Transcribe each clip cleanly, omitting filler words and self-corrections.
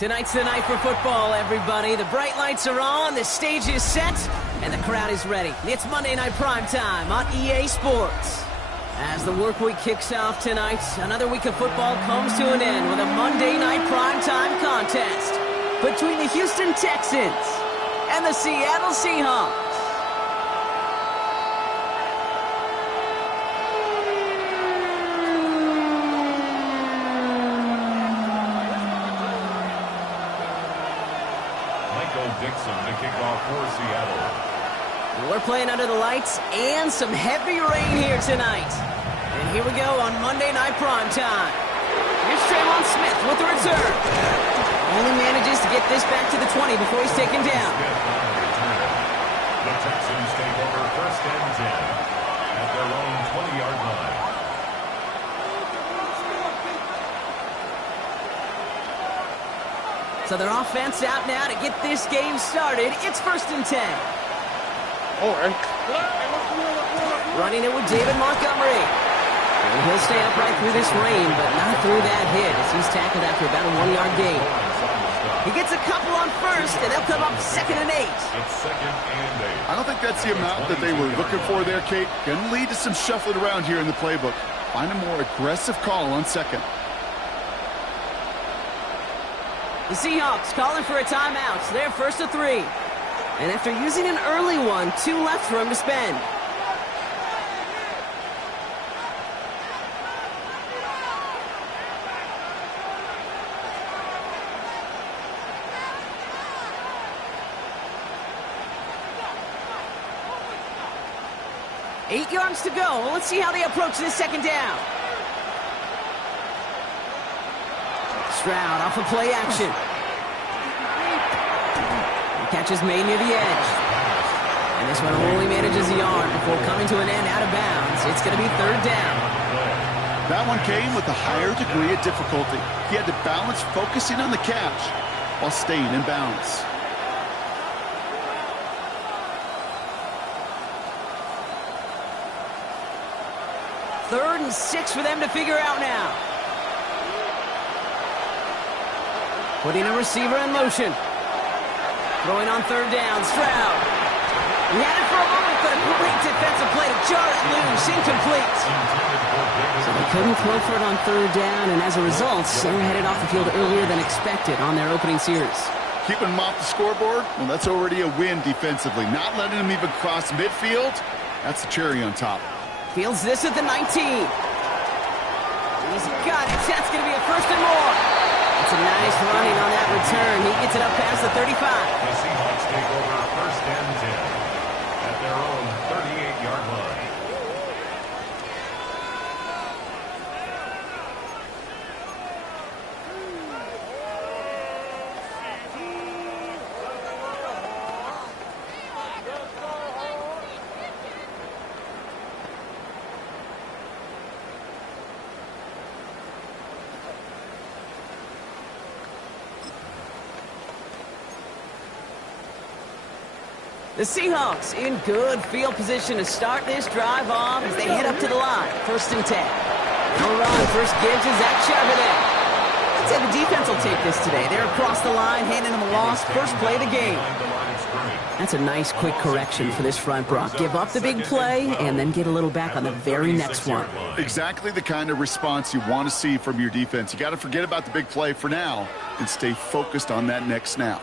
Tonight's the night for football, everybody. The bright lights are on, the stage is set, and the crowd is ready. It's Monday Night Primetime on EA Sports. As the work week kicks off tonight, another week of football comes to an end with a Monday Night Primetime contest between the Houston Texans and the Seattle Seahawks. To kick off for Seattle. We're playing under the lights and some heavy rain here tonight. And here we go on Monday Night Primetime. Here's Trayvon Smith with the return. Only manages to get this back to the 20 before he's taken down. The Texans take over first and 10 at their own 20-yard line. So their offense out now to get this game started. It's first and 10. Running it with David Montgomery. And he'll stay upright through this rain, but not through that hit as he's tackled after about a 1-yard gain. He gets a couple on first, and they'll come up 2nd and 8. It's 2nd and 8. I don't think that's the amount that they were looking for there, Kate. Going to lead to some shuffling around here in the playbook. Find a more aggressive call on second. The Seahawks calling for a timeout. They're first to 3. And after using an early one, 2 left for him to spend. Eight yards to go. Well, let's see how they approach this second down. Stroud off of play action. The catch is made near the edge. And this one only manages the yard before coming to an end out of bounds. It's going to be 3rd down. That one came with a higher degree of difficulty. He had to balance focusing on the catch while staying in bounds. Third and 6 for them to figure out now. Putting a receiver in motion. Throwing on 3rd down, Stroud. He had it for a moment, but a great defensive play to jar it loose, incomplete. So they couldn't throw for it on 3rd down, and as a result, they were headed off the field earlier than expected on their opening series. Keeping them off the scoreboard, well, that's already a win defensively. Not letting them even cross midfield, that's the cherry on top. Fields this at the 19. He's got it. That's going to be a 1st and more. It's a nice running on that return. He gets it up past the 35. The Seahawks take over first and 10 at their own 38-yard line. The Seahawks in good field position to start this drive off as they head up to the line. 1st and 10. No run. First gives is Zach Charbonnet. I'd say the defense will take this today. They're across the line, handing them a loss. First play of the game. That's a nice quick correction for this front, Brock. Give up the big play and then get a little back on the very next one. Exactly the kind of response you want to see from your defense. You got to forget about the big play for now and stay focused on that next snap.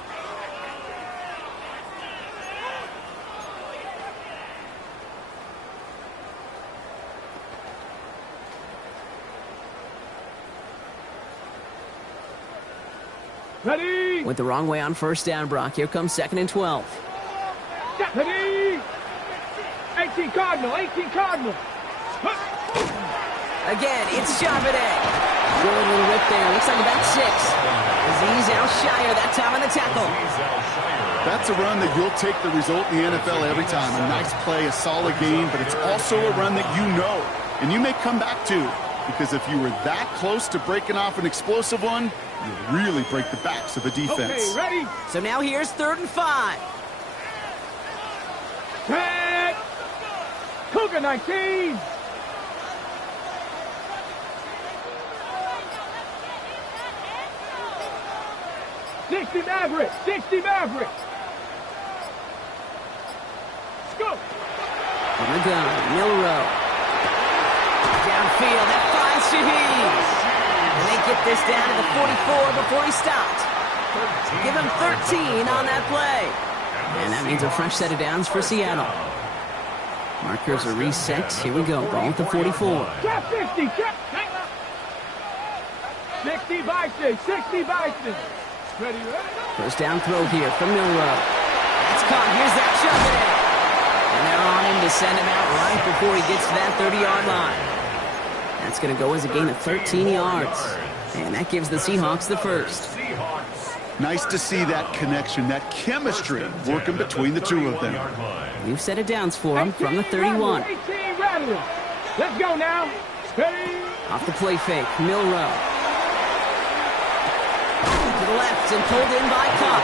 Ready! Went the wrong way on 1st down, Brock. Here comes 2nd and 12. Ready! 18 Cardinal, 18 Cardinal. Again, it's Charbonnet. Good little rip there. Looks like about 6. Azeez Al-Shire that time on the tackle. That's a run that you'll take the result in the NFL every time. A nice play, a solid game, but it's also a run that you know and you may come back to, because if you were that close to breaking off an explosive one, you really break the backs of the defense. Okay, ready? So now here's 3rd and 5. Tag! Cougar 19! 60 Maverick. 60 Maverick. Let's go. From the gun, Milrow. Downfield, that finds Shaheed. And they get this down to the 44 before he stopped. Give him 13 on that play. And that means a fresh set of downs for Seattle. Markers are reset. Here we go. Ball at the 44. Trap 50. Trap. 60 Bison. 60 Bison. Ready, ready. First down throw here from Milrow. That's caught. Here's that shove. And they're on him to send him out right before he gets to that 30-yard line. That's going to go as a gain of 13 yards. And that gives the Seahawks the first. Nice to see that connection, that chemistry working between the two of them. We've set it downs for him from the 31. 18 Rattler. Let's go now. Ready. Off the play fake, Milrow. To the left and pulled in by Cup.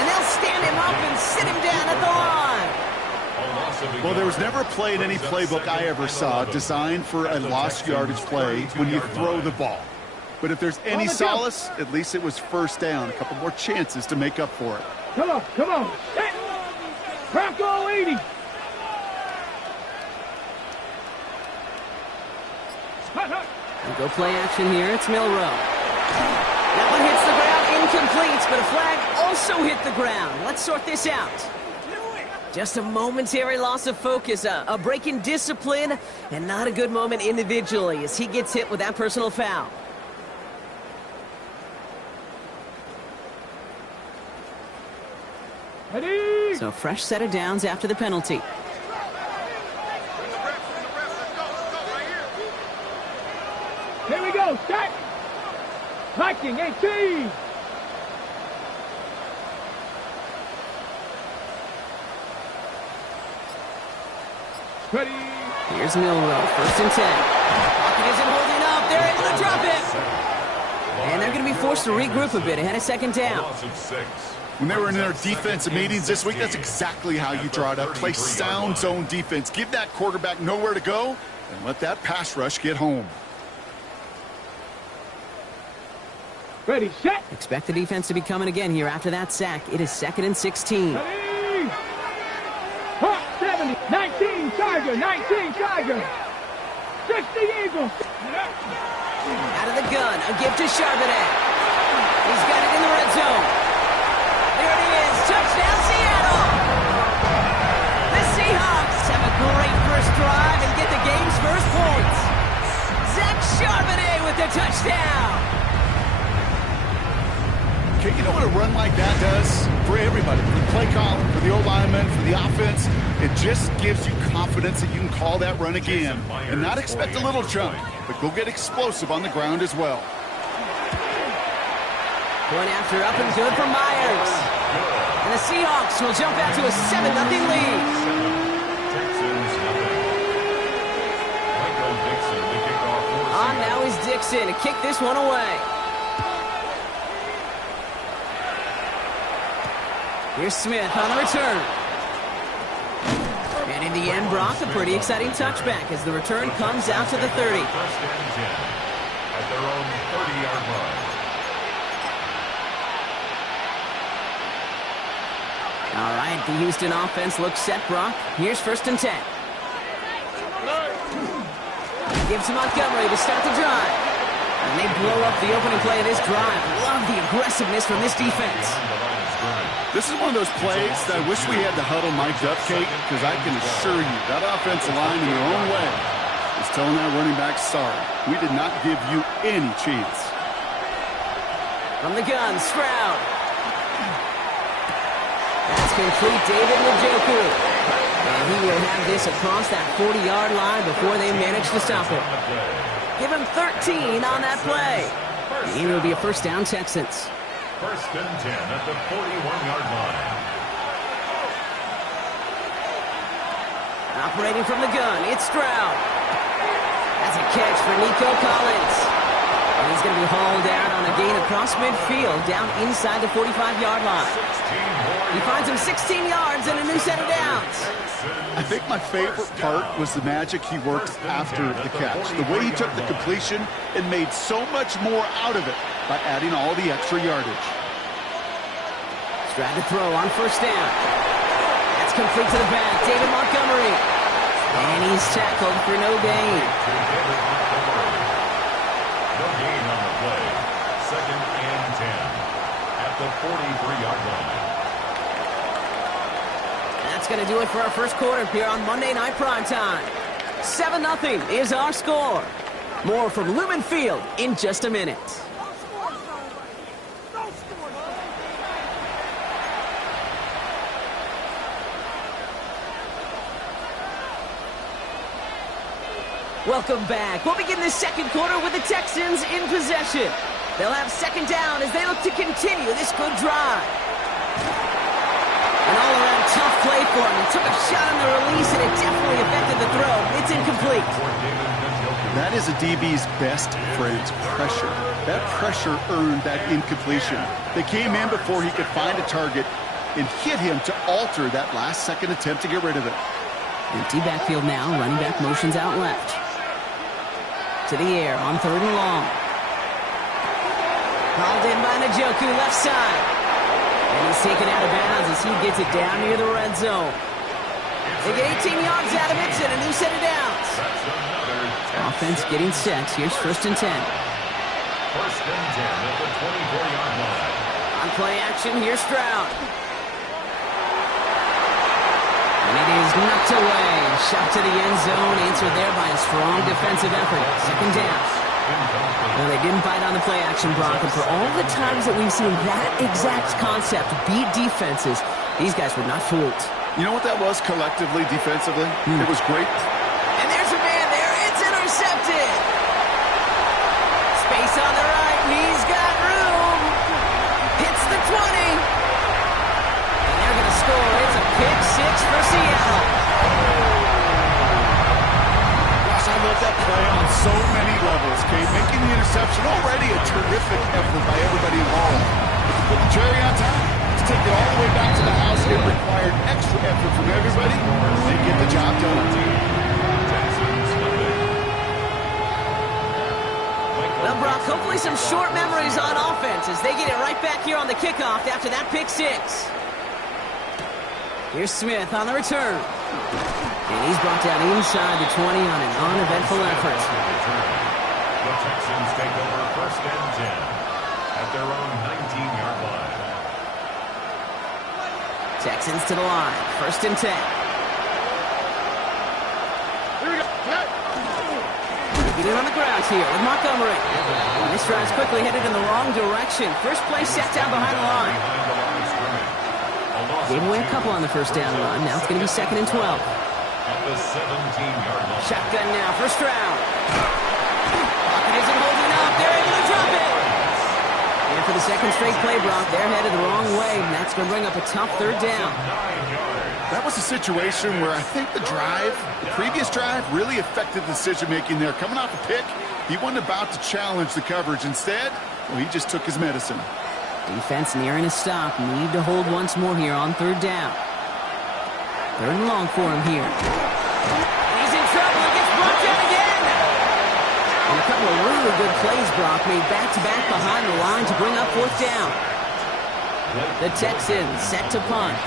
And they'll stand him up and sit him down at the line. Well, there was never a play in any playbook I ever saw designed for a lost yardage play when you throw the ball. But if there's any solace, at least it was first down. A couple more chances to make up for it. Come on, come on. Hey. Bronco 80. And go play action here. It's Milrow. That one hits the ground, incomplete, but a flag also hit the ground. Let's sort this out. Just a momentary loss of focus, a break in discipline, and not a good moment individually as he gets hit with that personal foul. Ready. So a fresh set of downs after the penalty. Here we go. Set. Viking 18. Ready. Here's Milrow, first and 10. Pocket isn't holding up. They're able to drop it. And they're going to be forced to regroup a bit ahead of second down. When they were in their defensive meetings this week, that's exactly how you draw it up. Play sound zone defense. Give that quarterback nowhere to go and let that pass rush get home. Ready, set. Expect the defense to be coming again here after that sack. It is 2nd and 16. Ready. Hawk 70. 19 Tiger. 19 Tiger. 60 Eagle. Out of the gun, a give to Charbonnet. He's got it in the red zone. There it is, touchdown Seattle! The Seahawks have a great first drive and get the game's first points. Zach Charbonnet with the touchdown! Okay, you know what a run like that does for everybody? For the play caller, for the O-lineman, for the offense. It just gives you confidence that you can call that run again and not expect a little jump, but go get explosive on the ground as well. Point after up and good for Myers. And the Seahawks will jump out to a 7-0 lead. On now is Dixon to kick this one away. Here's Smith on the return. And in the end, Brock, a pretty exciting touchback as the return comes out to the 30. First and 10 at their own 30-yard line. All right, the Houston offense looks set, Brock. Here's 1st and 10. Gives to Montgomery to start the drive. And they blow up the opening play of this drive. Love the aggressiveness from this defense. This is one of those plays that I wish we had the huddle mic'd up, Kate, because I can assure you that offensive line in their own way is telling that running back, sorry, we did not give you any chance. From the gun, Stroud. That's complete, David Njoku. And he will have this across that 40-yard line before they manage to stop it. Give him 13 on that play. And it will be a first down, Texans. 1st and 10 at the 41-yard line. Operating from the gun, it's Stroud. That's a catch for Nico Collins. And he's going to be hauled out on a gain across midfield, down inside the 45-yard line. He finds him 16 yards and a new set of downs. I think my favorite part was the magic he worked after the catch. The way he took the completion and made so much more out of it by adding all the extra yardage. Stride to throw on first down. That's complete to the back. David Montgomery. And he's tackled for no gain. No gain on the play. 2nd and 10 at the 43-yard line. That's going to do it for our first quarter here on Monday Night Primetime. 7-0 is our score. More from Lumen Field in just a minute. Welcome back. We'll begin the second quarter with the Texans in possession. They'll have second down as they look to continue this good drive. An all-around tough play for him. He took a shot on the release, and it definitely affected the throw. It's incomplete. That is a DB's best friend, pressure. That pressure earned that incompletion. They came in before he could find a target and hit him to alter that last-second attempt to get rid of it. Empty backfield now. Running back motions out left. To the air on 3rd and long. Hauled in by Njoku, left side. And he's taken out of bounds as he gets it down near the red zone. They get 18 yards out of it and a new set of downs. Offense getting set. Here's 1st and 10. 1st and 10 at the 24-yard line. On play action, here's Stroud. And it is knocked away. Shot to the end zone. Answered there by a strong defensive effort. 2nd down. Well, they didn't bite on the play action, Brock. And for all the times that we've seen that exact concept beat defenses, these guys were not fooled. You know what that was collectively, defensively? It was great. And there's a man there. It's intercepted. Space on the right. He's got room. Hits the 20. And they're going to score. It's a pick six for Seattle. Gosh, I love that play on so many levels, Kate. Making the interception already a terrific effort by everybody involved. But to put the cherry on top, to take it all the way back to the house, it required extra effort from everybody. They get the job done. Well, Brock, hopefully some short memories on offense as they get it right back here on the kickoff after that pick six. Here's Smith on the return. And he's brought down inside the 20 on an uneventful effort. The Texans take over 1st and 10 at their own 19-yard line. Texans to the line. 1st and 10. Get it on the ground here with Montgomery. And this drive's quickly headed in the wrong direction. First play set down behind the line. Gave away a couple on the first down run. Now it's going to be 2nd and 12. At the 17-yard line. Shotgun now, first round. Pocket isn't holding up. They're able to drop it. And for the second straight play, Brock, they're headed the wrong way. And that's going to bring up a tough 3rd down. That was a situation where I think the previous drive, really affected the decision-making there. Coming off a pick, he wasn't about to challenge the coverage. Instead, well, he just took his medicine. Defense nearing a stop. Need to hold once more here on 3rd down. 3rd and long for him here. He's in trouble and gets brought down again. And a couple of really good plays, Brock, made back-to-back behind the line to bring up 4th down. The Texans set to punt.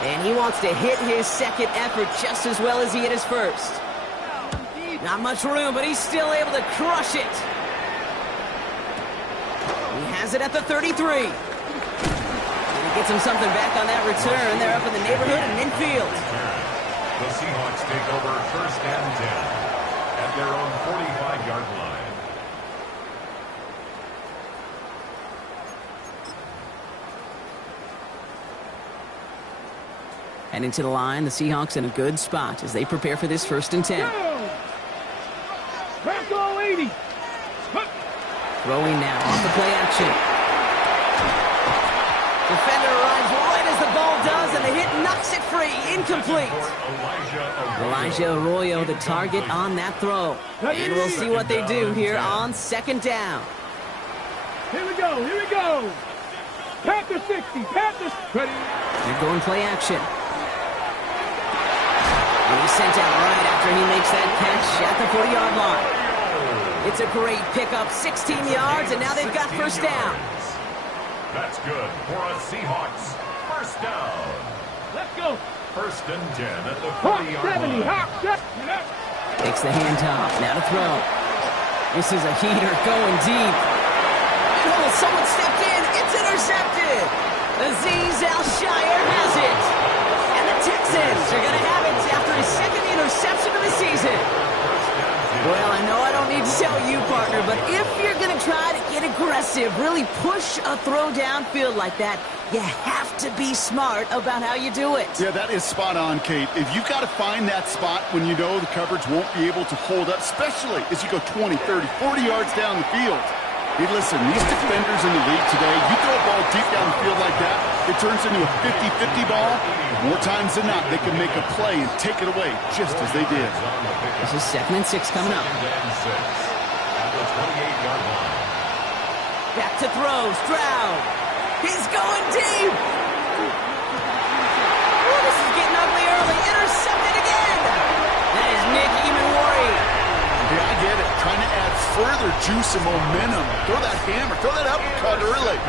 And he wants to hit his second effort just as well as he hit his first. Not much room, but he's still able to crush it. He has it at the 33. And he gets him something back on that return. They're up in the neighborhood in midfield. The Seahawks take over 1st and 10 at their own 45-yard line. And into the line, the Seahawks in a good spot as they prepare for this 1st and 10. Back all 80. Throwing now off the play action. Defender arrives right as the ball does, and the hit knocks it free. Incomplete. Elijah Arroyo, the target on that throw. And we'll see what they do here on 2nd down. Here we go. Here we go. Panther 60. Panther. Ready. They're going play action. And he's sent out right after he makes that catch at the 40-yard line. It's a great pickup, 16 yards, and now they've got 1st down. That's good for a Seahawks first down. Let's go. First and 10 at the Hawk 40-yard 70. line. Hawk 70. Takes the handoff. Now to throw. This is a heater going deep. Oh, someone stepped in. It's intercepted. Azeez Al-Shire has it. And the Texans are going to have it after his second interception of the season. Well, I know I don't need to tell you, partner, but if you're going to try to get aggressive, really push a throw downfield like that, you have to be smart about how you do it. Yeah, that is spot on, Kate. If you've got to find that spot when you know the coverage won't be able to hold up, especially as you go 20, 30, 40 yards down the field. Hey, listen, these defenders in the league today, you throw a ball deep down the field like that, it turns into a 50-50 ball. More times than not, they can make a play and take it away just as they did. This is 2nd and 6 coming up. Second and 6 at the 28-yard line. Back to throw. Stroud. He's going deep. Oh, this is getting ugly early. Intercepted again. That is Nick Emanwari. Yeah, I get it. Trying to add further juice and momentum. Throw that hammer. Throw that uppercut early.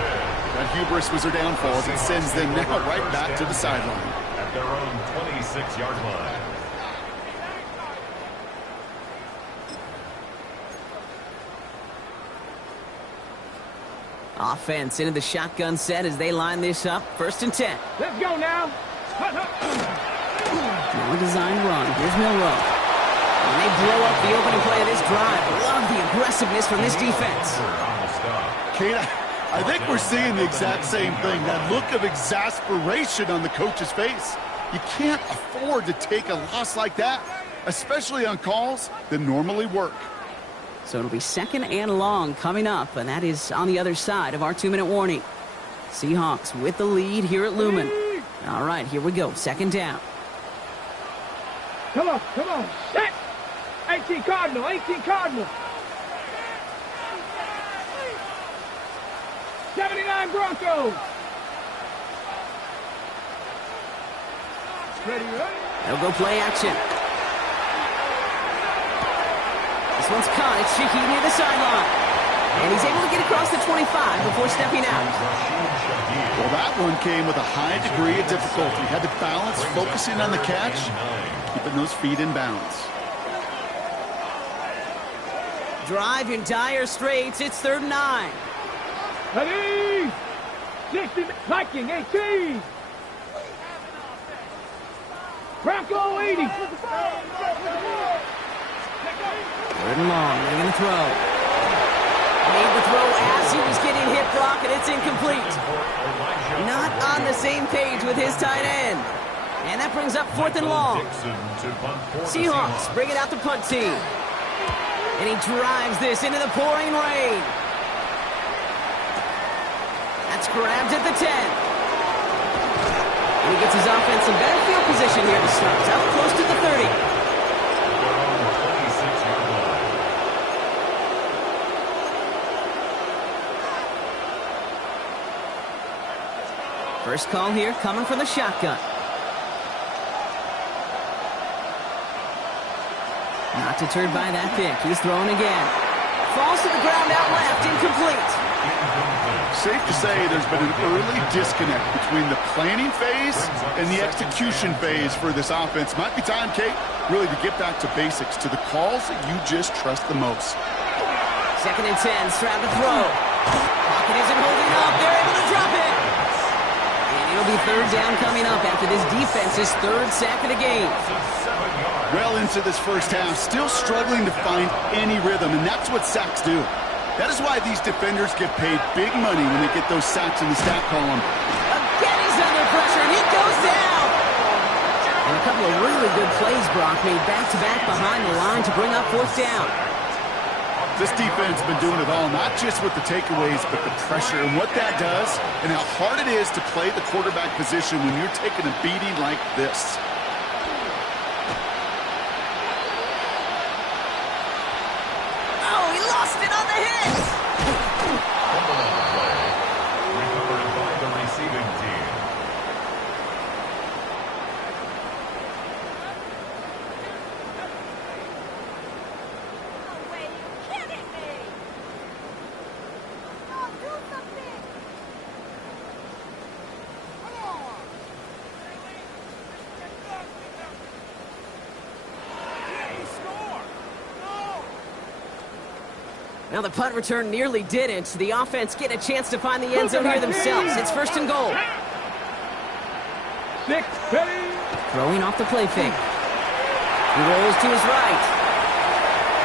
That hubris was their downfall as it sends them now right back to the sideline. At their own 26-yard line. Offense into the shotgun set as they line this up. 1st and 10. Let's go now. Now a design run. Here's Milrow. And they blow up the opening play of this drive. Love the aggressiveness from this defense. Kate, I think we're seeing the exact same thing. That look of exasperation on the coach's face. You can't afford to take a loss like that, especially on calls that normally work. So it'll be 2nd and long coming up, and that is on the other side of our 2-minute warning. Seahawks with the lead here at Lumen. All right, here we go. 2nd down. Come on, come on. Set. 18 Cardinal, 18 Cardinal. 79 Broncos. Ready, ready? They'll go play action. This one's caught. It's Shaheed near the sideline. And he's able to get across the 25 before stepping out. Well, that one came with a high degree of difficulty. Had to balance, focusing on the catch, keeping those feet in bounds. Drive in dire straits. It's 3rd and 9. Ready? 60, Viking, 18. Bronco, 80. 3rd and long. They're going to throw. Made the throw as he was getting hit, Brock, and it's incomplete. Not on the same page with his tight end. And that brings up 4th and long. Seahawks bring it out the punt team. And he drives this into the pouring rain. That's grabbed at the 10. And he gets his offense some better field position here to start. Up close to the 30. First call here coming from the shotgun. Not deterred by that pick. He's throwing again. Falls to the ground out left. Incomplete. Safe to say there's been an early disconnect between the planning phase and the execution phase for this offense. Might be time, Kate, really to get back to basics, to the calls that you just trust the most. 2nd and 10. Stroud to throw. Pocket isn't holding up. They're able to drop it. And it'll be 3rd down coming up after this defense's 3rd sack of the game. Well into this first half, still struggling to find any rhythm, and that's what sacks do. That is why these defenders get paid big money when they get those sacks in the stat column. Again, he's under pressure, and he goes down. And a couple of really good plays, Brock, made back-to-back behind the line to bring up 4th down. This defense has been doing it all, not just with the takeaways, but the pressure and what that does and how hard it is to play the quarterback position when you're taking a beating like this. Oh, he lost it on the hit. Recovered by the receiving team. Now the punt return nearly didn't. The offense get a chance to find the end zone here themselves. It's first and goal. 6, ready. Throwing off the play fake. He rolls to his right.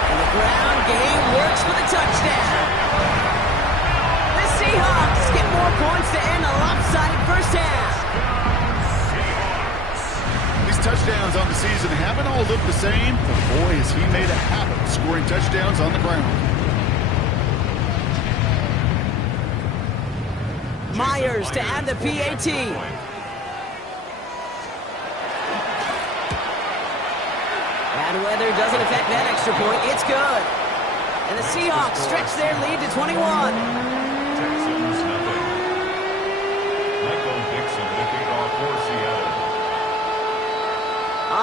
And the ground game works for the touchdown. The Seahawks get more points to end a lopsided first half. These touchdowns on the season haven't all looked the same, but boy, has he made a habit of scoring touchdowns on the ground. Myers to add the PAT. Bad weather doesn't affect that extra point. It's good. And the Seahawks stretch their lead to 21. Texans nothing. Michael Dixon to kick off for Seattle.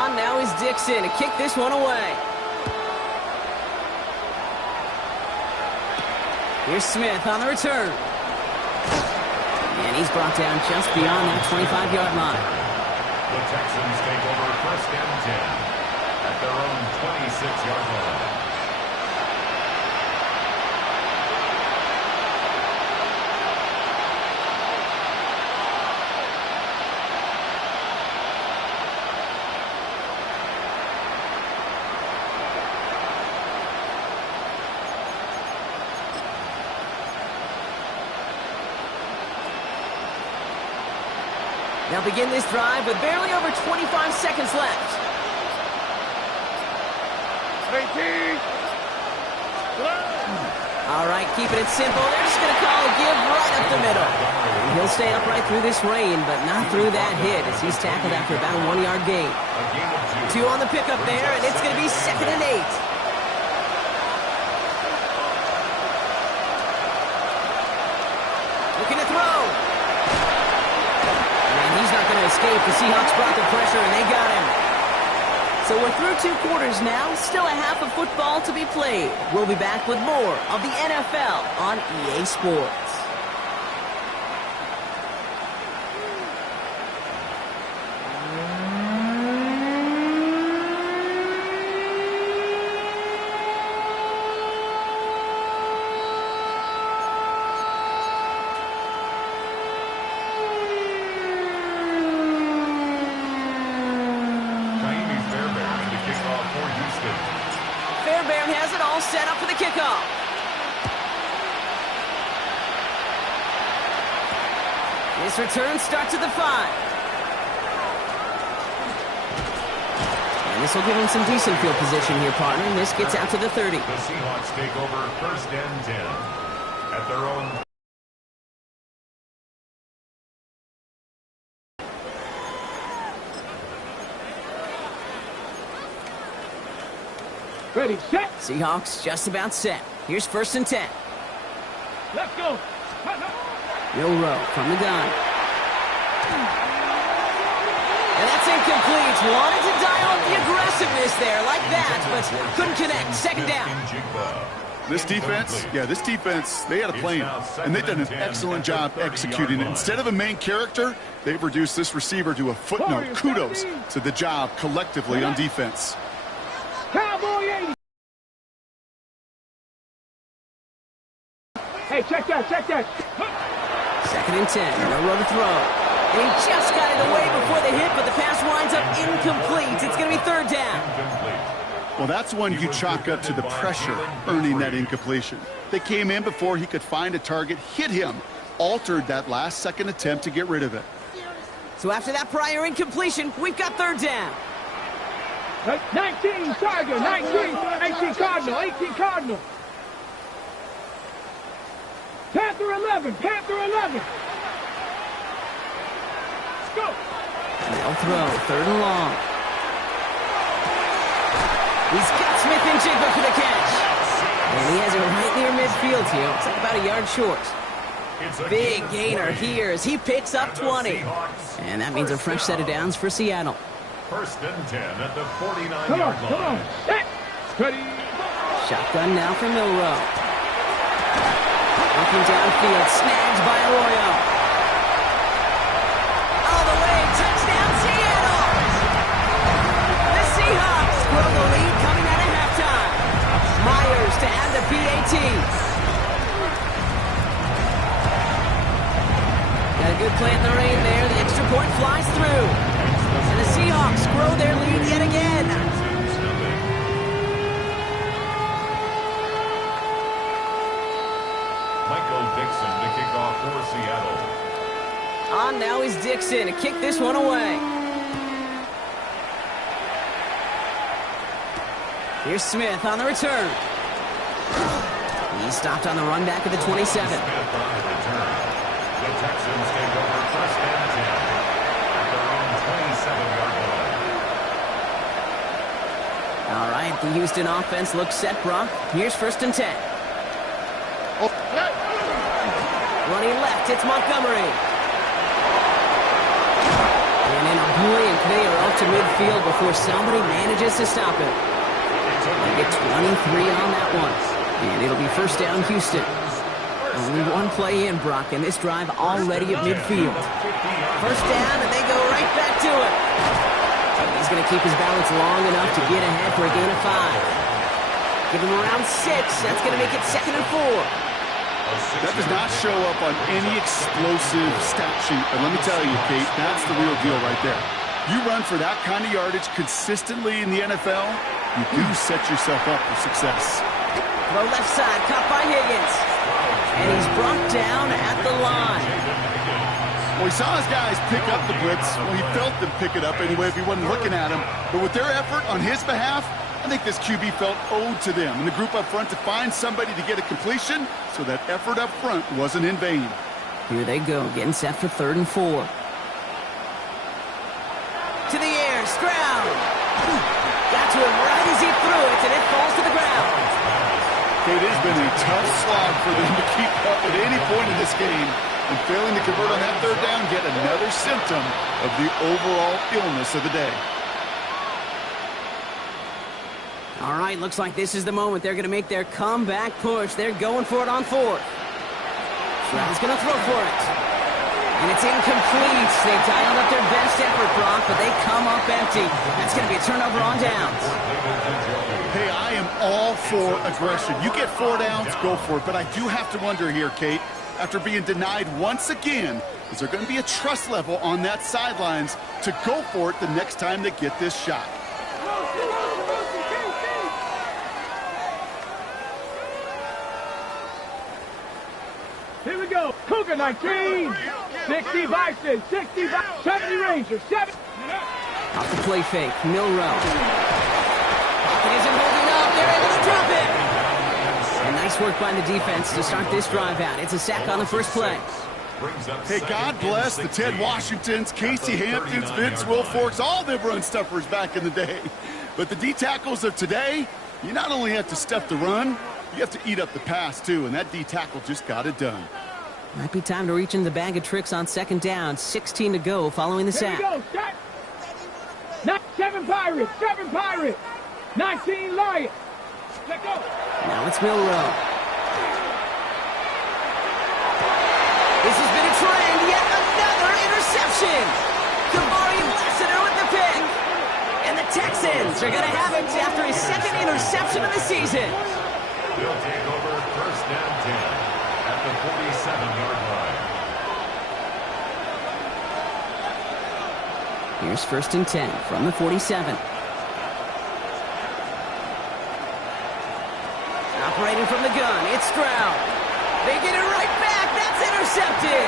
On now is Dixon to kick this one away. Here's Smith on the return. And he's brought down just beyond that 25-yard line. The Texans take over first and 10 at their own 26-yard line. They'll begin this drive with barely over 25 seconds left. 18. All right, keeping it simple. They're just going to call a give right up the middle. And he'll stay upright through this rain, but not through that hit as he's tackled after about a 1-yard gain. A game of 2. 2 on the pickup there, and it's going to be 2nd and 8. Looking to throw. And he's not going to escape. The Seahawks brought the pressure, and they got him. So we're through 2 quarters now. Still a half of football to be played. We'll be back with more of the NFL on EA Sports. Fairbairn has it all set up for the kickoff. This return starts at the 5. And this will give him some decent field position here, partner. And this gets out to the 30. The Seahawks take over first and 10 at their own. Ready, set. Seahawks just about set. Here's first and 10. Let's go. Milroe from the gun. And that's incomplete. Wanted to dial up the aggressiveness there like that, but couldn't connect. 2nd down. This defense, they had a plan, and they've done an excellent job executing it. Instead of a main character, they've reduced this receiver to a footnote. Kudos to the job collectively on defense. Cowboy 80. Hey, check that, check that. 2nd and 10. Milroe to throw. And he just got it away before the hit, but the pass winds up incomplete. It's going to be 3rd down. Well, that's one you chalk up to the pressure earning that incompletion. They came in before he could find a target, hit him, altered that last-second attempt to get rid of it. So after that prior incompletion, we've got 3rd down. 19 Tiger, 19, 18 Cardinal, 18 Cardinal. Panther 11, Panther 11. Let's go. They'll throw, 3rd and long. He's got Smith and Jigba for the catch. And he has it right near midfield here. It's like about a yard short. Big gainer here as he picks up 20. And that means a fresh set of downs for Seattle. First and 10 at the 49-yard Come line. on. Set. Ready. Shotgun now for Milroe. Looking downfield, snagged by Arroyo. All the way, touchdown Seattle! The Seahawks grow the lead coming out of halftime. Myers to to add the PAT. Got a good play in the rain there. The extra point flies through. And the Seahawks grow their lead yet again. Dixon to kick off for Seattle. On now is Dixon to kick this one away. Here's Smith on the return. He's stopped on the run back of the 27. Smith on the return. The Texans take over first and 10 at their own 27-yard line. All right, the Houston offense looks set, Brock. Here's first and 10. Running left, it's Montgomery. And in a blink, they are out to midfield before somebody manages to stop it. They get 23 on that one. And it'll be first down, Houston. Only one play in, Brock, and this drive already at midfield. First down, and they go right back to it. He's going to keep his balance long enough to get ahead for a gain of 5. Give him around 6. That's going to make it 2nd and 4. That does not show up on any explosive stat sheet. But let me tell you, Kate, that's the real deal right there. You run for that kind of yardage consistently in the NFL, you do set yourself up for success. Throw left side, caught by Higgins. And he's brought down at the line. Well, he saw his guys pick up the blitz. Well, he felt them pick it up anyway if he wasn't looking at him. But with their effort on his behalf, I think this QB felt owed to them and the group up front to find somebody to get a completion, so that effort up front wasn't in vain. Here they go, getting set for 3rd and 4. To the air, Stroud. Got to him right as he threw it, and it falls to the ground. It has been a tough slog for them to keep up at any point in this game, and failing to convert on that 3rd down, yet another symptom of the overall illness of the day. All right, looks like this is the moment they're going to make their comeback push. They're going for it on 4th. Stroud's going to throw for it. And it's incomplete. They dialed up their best effort, Brock, but they come up empty. That's going to be a turnover on downs. Hey, I am all for aggression. You get 4 downs, go for it. But I do have to wonder here, Kate, after being denied once again, is there going to be a trust level on that sidelines to go for it the next time they get this shot? Here we go. Cougar 19. 60 Bison. 60 Bison. 70 Rangers. 7. Off the play fake. Milrow. Pocket isn't holding up. They're able to drop it. And nice work by the defense to start this drive out. It's a sack on the first play. Hey, God bless the Ted Washingtons, Casey Hamptons, Vince Wilforks, all them run stuffers back in the day. But the D tackles of today, you not only have to stuff the run, you have to eat up the pass, too, and that D tackle just got it done. Might be time to reach in the bag of tricks on 2nd down. 16 to go following the sack. Here we go. Set. 7 Pirates. 7 Pirates. 19 Lions. Let go. Now it's Milrow. This has been a trend. Yet another interception. Kamari Lassiter with the pick. And the Texans are going to have it after his 2nd interception of the season. They'll take over first down 10 at the 47-yard line. Here's 1st and 10 from the 47. Operating from the gun, it's Stroud. They get it right back. That's intercepted.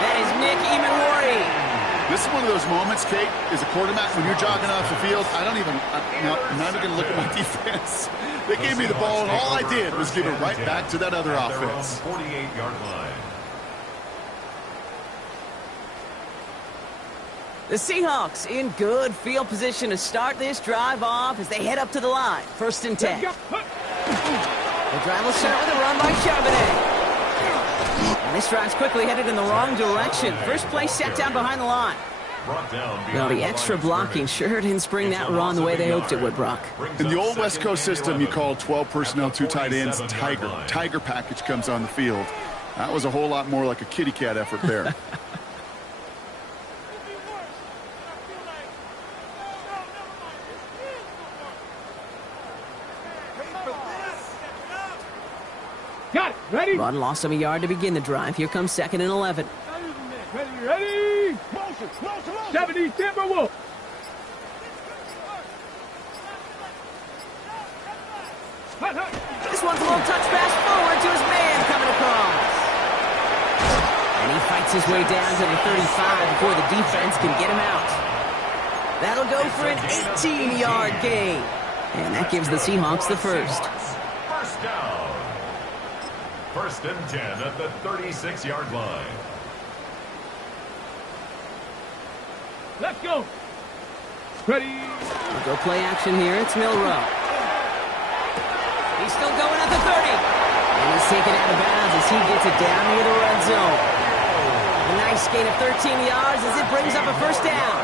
That is Nick Emenwari. This is one of those moments, Kate, as a quarterback, when you're jogging off the field, I'm not even going to look at my defense. They gave me the ball, and all I did was give it right back to that other offense. 48-yard line. The Seahawks in good field position to start this drive off as they head up to the line. 1st and 10. The drive will start with a run by Charbonnet. And this drive's quickly headed in the wrong direction. First play set down behind the line. Well, the extra blocking sure didn't spring that run the way they hoped it would, Brock. In the old West Coast system, you call 12 personnel, 2 tight ends, Tiger. Tiger package comes on the field. That was a whole lot more like a kitty cat effort there. Run lost him a yard to begin the drive. Here comes 2nd and 11. Ready? Motion. 70 Timberwolves. This one's a little touch pass forward to his man coming across. And he fights his way down to the 35 before the defense can get him out. That'll go for an 18-yard gain. And that gives the Seahawks the first. First down. 1st and 10 at the 36-yard line. Let's go. Ready? We'll go play action here. It's Milrow. He's still going at the 30. And he's taken out of bounds as he gets it down near the red zone. A nice gain of 13 yards as it brings up a first down.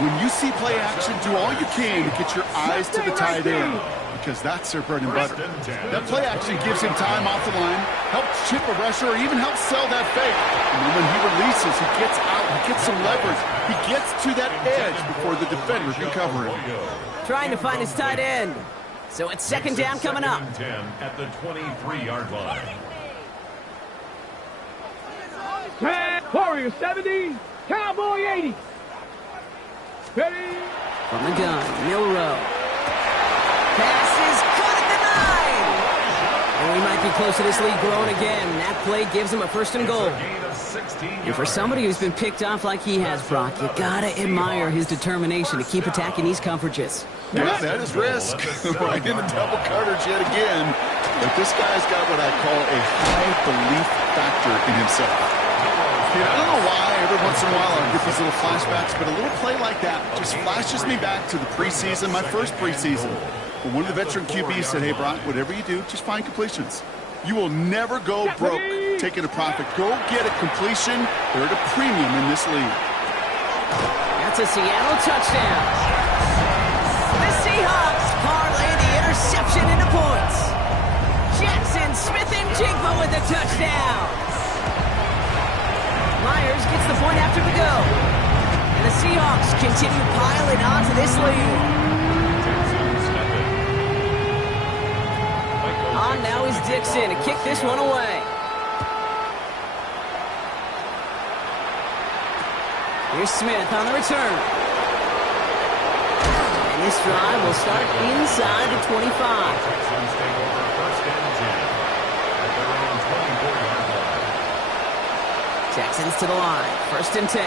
When you see play action, do all you can to get your eyes to the tight end, because that's their bread and butter. That play action gives him time off the line, helps chip a rusher, or even helps sell that fake. And then when he releases, he gets out, he gets some leverage. He gets to that edge before the defender can cover him. Trying to find his tight end. So it's 2nd down coming up. 10 at the 23-yard line. Warrior 70, Cowboy 80. Ready? From the gun, Milrow. Pass is caught at the 9. And we might be close to this lead growing again. That play gives him a 1st and goal. And for somebody who's been picked off like he has, Brock, you gotta admire his determination to keep attacking these coverages. Yeah, that is risk. Right in the double coverage yet again. But this guy's got what I call a high belief factor in himself. I don't know why every once in a while I'll get these little flashbacks, but a little play like that just flashes me back to the preseason, my first preseason. When one of the veteran QBs said, hey, Brock, whatever you do, just find completions. You will never go broke taking a profit. Go get a completion. They're at a premium in this league. That's a Seattle touchdown. The Seahawks parlay the interception into points. Jackson Smith and Jigba with the touchdown. Myers gets the point after the go. And the Seahawks continue piling onto this lead. On now is Dixon to kick this one away. Here's Smith on the return. And this drive will start inside the 25. Texans take over 1st and 10 at their own 24-yard line. Texans to the line. 1st and 10.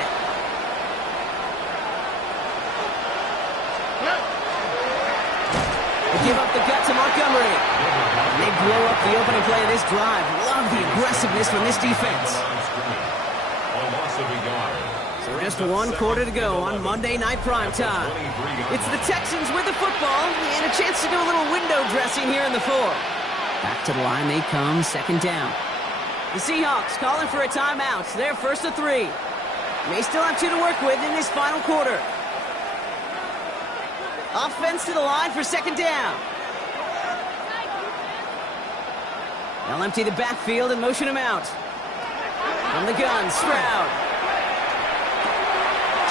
They give up the gut to Montgomery. And they blow up the opening play of this drive. Love the aggressiveness from this defense. So just 1 quarter to go on Monday Night Primetime. It's the Texans with the football and a chance to do a little window dressing here in the 4. Back to the line they come, 2nd down. The Seahawks calling for a timeout. They're 1st and 3. They still have 2 to work with in this final quarter. Offense to the line for 2nd down. They'll empty the backfield and motion him out. From the gun, Stroud.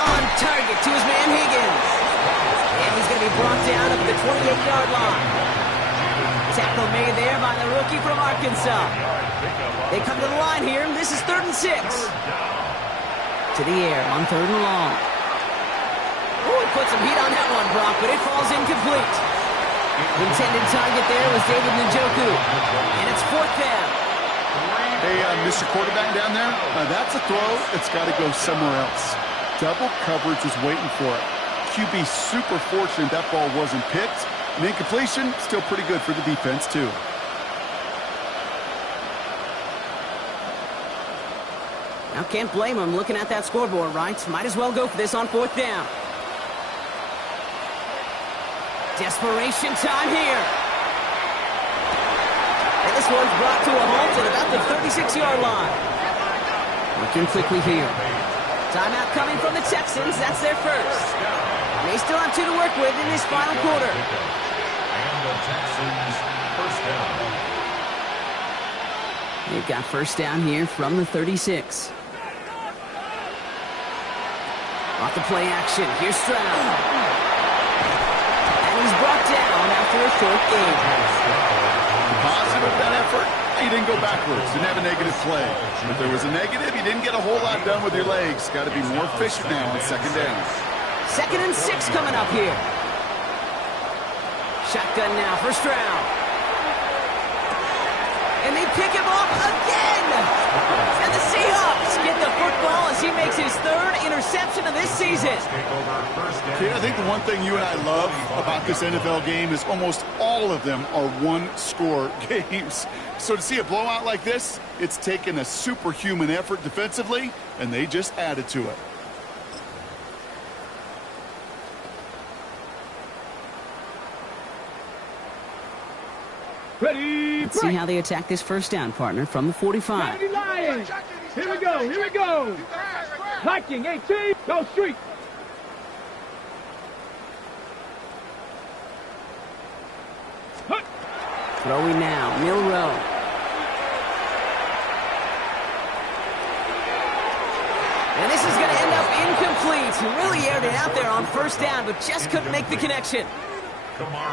On target to his man Higgins. And he's going to be brought down up at the 28-yard line. Tackle made there by the rookie from Arkansas. They come to the line here. This is 3rd and 6. To the air on 3rd and long. Oh, he put some heat on that one, Brock, but it falls incomplete. Intended target there was David Njoku. And it's 4th down. Hey, Mr. Quarterback down there, that's a throw that's got to go somewhere else. Double coverage is waiting for it. QB super fortunate that ball wasn't picked. And incompletion, still pretty good for the defense, too. Now, can't blame him looking at that scoreboard, right? Might as well go for this on 4th down. Desperation time here. And this one's brought to a halt at about the 36-yard line. Working quickly here. Timeout coming from the Texans. That's their first. They still have 2 to work with in this final quarter. And the Texans first down. They've got 1st down here from the 36. Off the play action. Here's Stroud. And he's brought down after a short game. The positive of that effort, he didn't go backwards, didn't have a negative play. If there was a negative, he didn't get a whole lot done with your legs. Got to be more efficient now on second down. 2nd and 6 coming up here. Shotgun now, first round. And they pick him off again. And the Seahawks get the football as he makes his 3rd interception of this season. Kid, I think the one thing you and I love about this NFL game is almost all of them are one-score games. So to see a blowout like this, it's taken a superhuman effort defensively, and they just added to it. Ready, Let's see how they attack this first down, partner, from the 45. Ready, Lions. Here we go, here we go. Viking 18, go street. Throwing now, Milrow. And this is going to end up incomplete. He really aired it out there on first down, but just couldn't make the connection.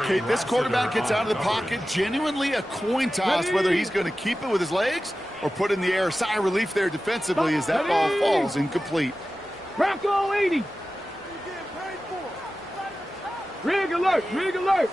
Kate, this quarterback gets out of the pocket, genuinely a coin toss, whether he's going to keep it with his legs or put in the air. Sigh of relief there defensively as that ball falls incomplete. Bronco 80. Rig alert, rig alert.